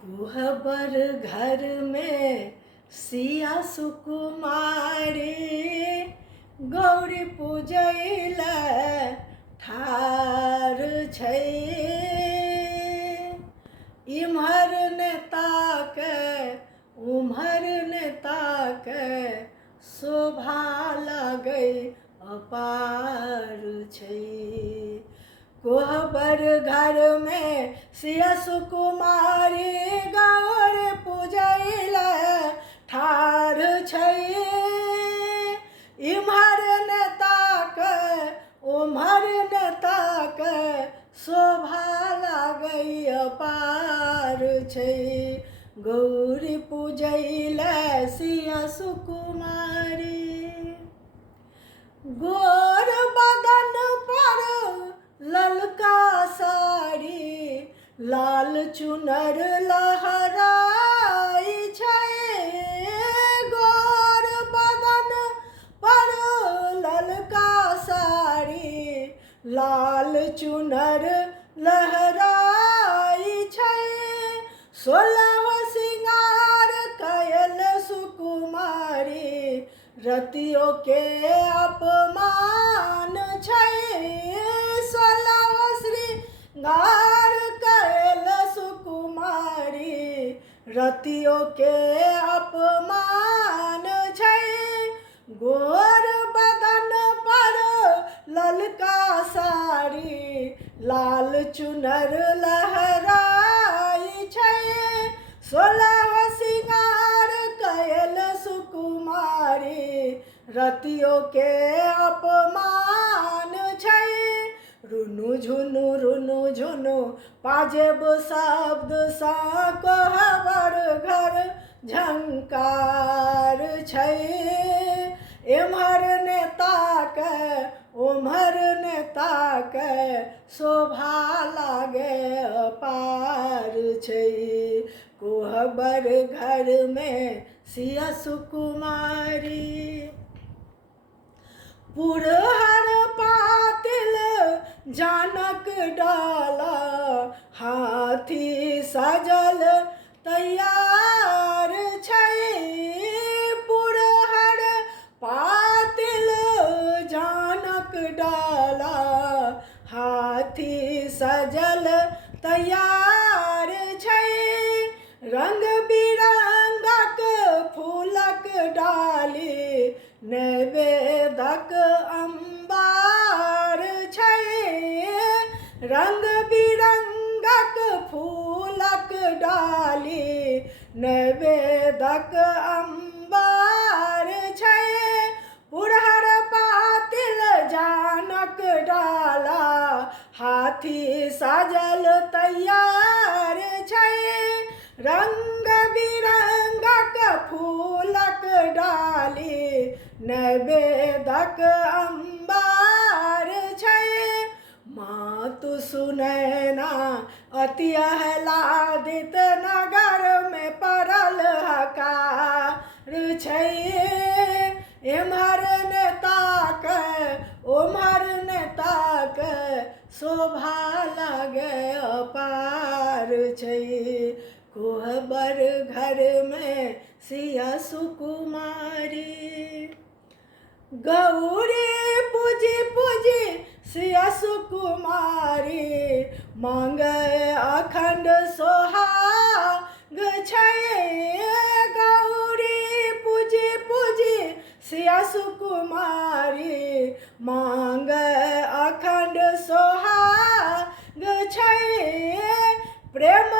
कुहबर घर में सिया सुकुमारी गौरी पूजैल ठार छै। इम्हर ने ताकै उम्हर ने ताकै शोभा लागै अपार छै। कोहबर घर में सिया सुकुमारी गौरी पूजैल ठार छै। इम्हर ने ताकै उम्हर ने ताकै शोभा लागै अपार छै। गौरी पूजैल सिया सुकुमारी गोर बदन पर ललका साड़ी लाल चुनर लहराई छै। गोर बदन पर ललका साड़ी लाल चुनर लहराई छै। 16 सिंगार कयल सुकुमारी रतियों के अपमान छै। 16 श्रृंगार कयल सुकुमारी रतियों के अपमान छै। गोर बदन पर ललका साड़ी लाल चुनर लहराई छै। 16 सिंगार कयल सुकुमारी रतियों के अपमान छै। रुनु झुनु पाजेब शब्द सा कोहबर घर झंकार छै। एम्हर ने ताकै उम्हर ने ताकै शोभा लागे अपार छै। कोहबर घर में सिया सुकुमारी पुरहर पातिल जानक डाला हाथी सजल तैयार छै। पुरहर पातिल जानक डाला हाथी सजल तैयार छै। रंग बिरंगक फूलक डाली नैवेद्यक अंबार छै। रंग बिरंगक फूलक डाली नैवेद्यक अंबार छै। पुरहर पातिल जानक डाला हाथी सजल तैयार छै। रंग बिरंगक फूलक डाली नैवेद्यक अंबार छै। मातु सुनैना अति आह्लादित नगर में पड़ल हकार छै। एम्हर ने ताकै उम्हर ने ताकै शोभा लागे अपार छै। कोहबर घर में सिया सुकुमारी गौरी पूजी पूजी सिया सुकुमारी मांगे अखंड सोहाग छै। गौरी पूजी पूजी सिया सुकुमारी मांगे अखंड सोहाग छै। प्रेम